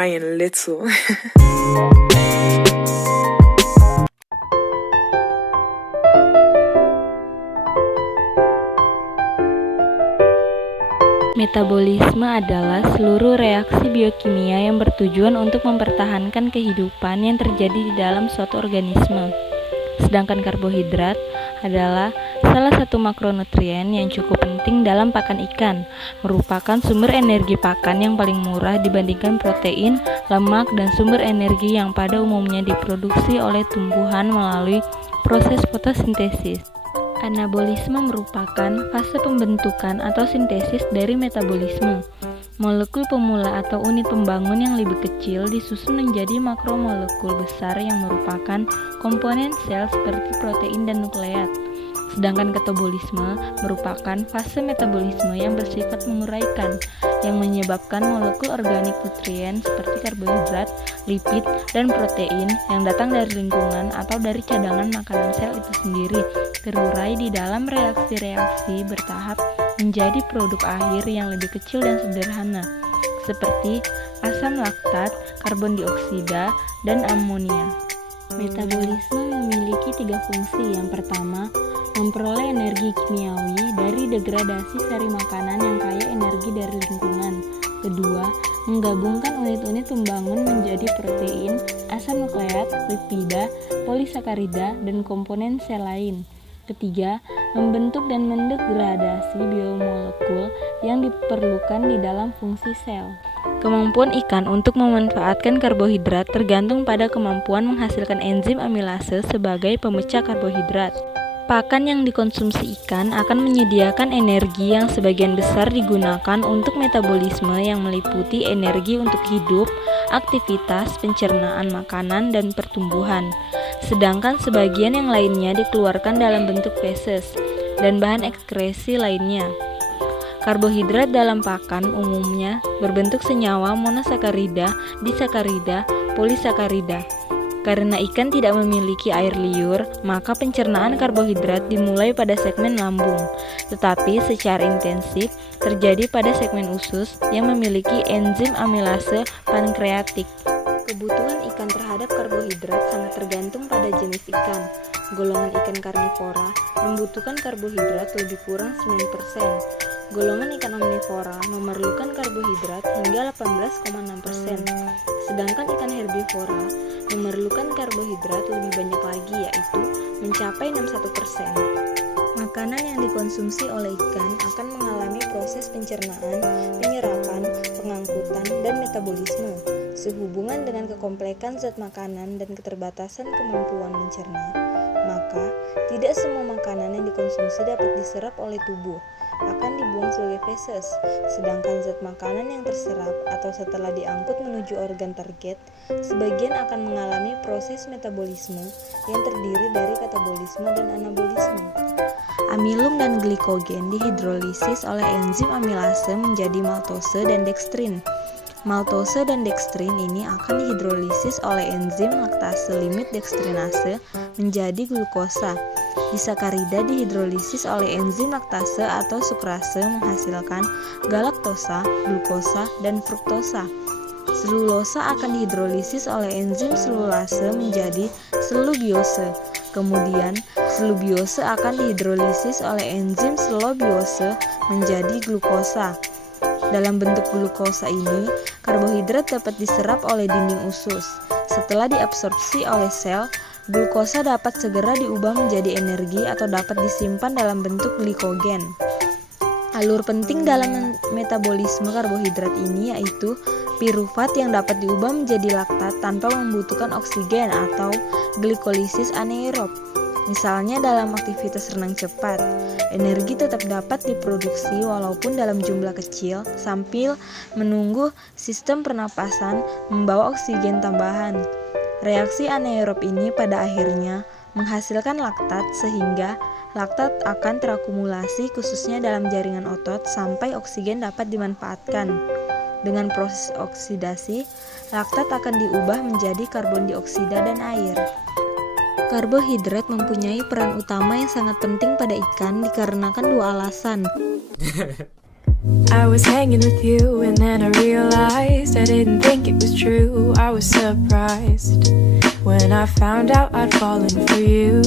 crying little. Metabolisme adalah seluruh reaksi biokimia yang bertujuan untuk mempertahankan kehidupan yang terjadi di dalam suatu organisme. Sedangkan karbohidrat adalah salah satu makronutrien yang cukup penting dalam pakan ikan, merupakan sumber energi pakan yang paling murah dibandingkan protein, lemak, dan sumber energi yang pada umumnya diproduksi oleh tumbuhan melalui proses fotosintesis. Anabolisme merupakan fase pembentukan atau sintesis dari metabolisme. Molekul pemula atau unit pembangun yang lebih kecil disusun menjadi makromolekul besar yang merupakan komponen sel seperti protein dan nukleat. Sedangkan katabolisme merupakan fase metabolisme yang bersifat menguraikan, yang menyebabkan molekul organik nutrien seperti karbohidrat, lipid, dan protein yang datang dari lingkungan atau dari cadangan makanan sel itu sendiri terurai di dalam reaksi-reaksi bertahap menjadi produk akhir yang lebih kecil dan sederhana, seperti asam laktat, karbon dioksida, dan amonia. Metabolisme memiliki 3 fungsi. Yang pertama, memperoleh energi kimiawi dari degradasi sari makanan yang kaya energi dari lingkungan. Kedua, menggabungkan unit-unit pembangun menjadi protein, asam nukleat, lipida, polisakarida, dan komponen sel lain. Ketiga, membentuk dan mendegradasi biomolekul yang diperlukan di dalam fungsi sel. Kemampuan ikan untuk memanfaatkan karbohidrat tergantung pada kemampuan menghasilkan enzim amilase sebagai pemecah karbohidrat. Pakan yang dikonsumsi ikan akan menyediakan energi yang sebagian besar digunakan untuk metabolisme yang meliputi energi untuk hidup, aktivitas pencernaan makanan, dan pertumbuhan. Sedangkan sebagian yang lainnya dikeluarkan dalam bentuk feses dan bahan ekskresi lainnya. Karbohidrat dalam pakan umumnya berbentuk senyawa monosakarida, disakarida, polisakarida. Karena ikan tidak memiliki air liur, maka pencernaan karbohidrat dimulai pada segmen lambung, tetapi secara intensif terjadi pada segmen usus yang memiliki enzim amilase pankreatik. Kebutuhan ikan terhadap karbohidrat sangat tergantung pada jenis ikan. Golongan ikan karnivora membutuhkan karbohidrat lebih kurang 9%. Golongan ikan omnivora memerlukan karbohidrat hingga 18,6%. Sedangkan ikan herbivora memerlukan karbohidrat lebih banyak lagi, yaitu mencapai 61%. Makanan yang dikonsumsi oleh ikan akan mengalami proses pencernaan, penyerapan, pengangkutan, dan metabolisme sehubungan dengan kekomplekan zat makanan dan keterbatasan kemampuan mencerna. Maka, tidak semua makanan yang dikonsumsi dapat diserap oleh tubuh, akan dibuang sebagai feses, sedangkan zat makanan yang terserap atau setelah diangkut menuju organ target, sebagian akan mengalami proses metabolisme yang terdiri dari katabolisme dan anabolisme. Amilum dan glikogen dihidrolisis oleh enzim amilase menjadi maltose dan dekstrin. Maltose dan dekstrin ini akan dihidrolisis oleh enzim laktase limit dekstrinase menjadi glukosa. Disakarida dihidrolisis oleh enzim laktase atau sukrase menghasilkan galaktosa, glukosa, dan fruktosa. Selulosa akan dihidrolisis oleh enzim selulase menjadi selubiose. Kemudian, selubiose akan dihidrolisis oleh enzim selobiose menjadi glukosa. Dalam bentuk glukosa ini, karbohidrat dapat diserap oleh dinding usus. Setelah diabsorpsi oleh sel, glukosa dapat segera diubah menjadi energi atau dapat disimpan dalam bentuk glikogen. Alur penting dalam metabolisme karbohidrat ini yaitu pirufat yang dapat diubah menjadi laktat tanpa membutuhkan oksigen atau glikolisis anaerob. Misalnya dalam aktivitas renang cepat, energi tetap dapat diproduksi walaupun dalam jumlah kecil sambil menunggu sistem pernapasan membawa oksigen tambahan. Reaksi anaerob ini pada akhirnya menghasilkan laktat sehingga laktat akan terakumulasi khususnya dalam jaringan otot sampai oksigen dapat dimanfaatkan. Dengan proses oksidasi, laktat akan diubah menjadi karbon dioksida dan air. Karbohidrat mempunyai peran utama yang sangat penting pada ikan dikarenakan 2 alasan. I was hanging with you and then I realized text, I didn't think it was true. I was surprised when I found out I'd fallen for you.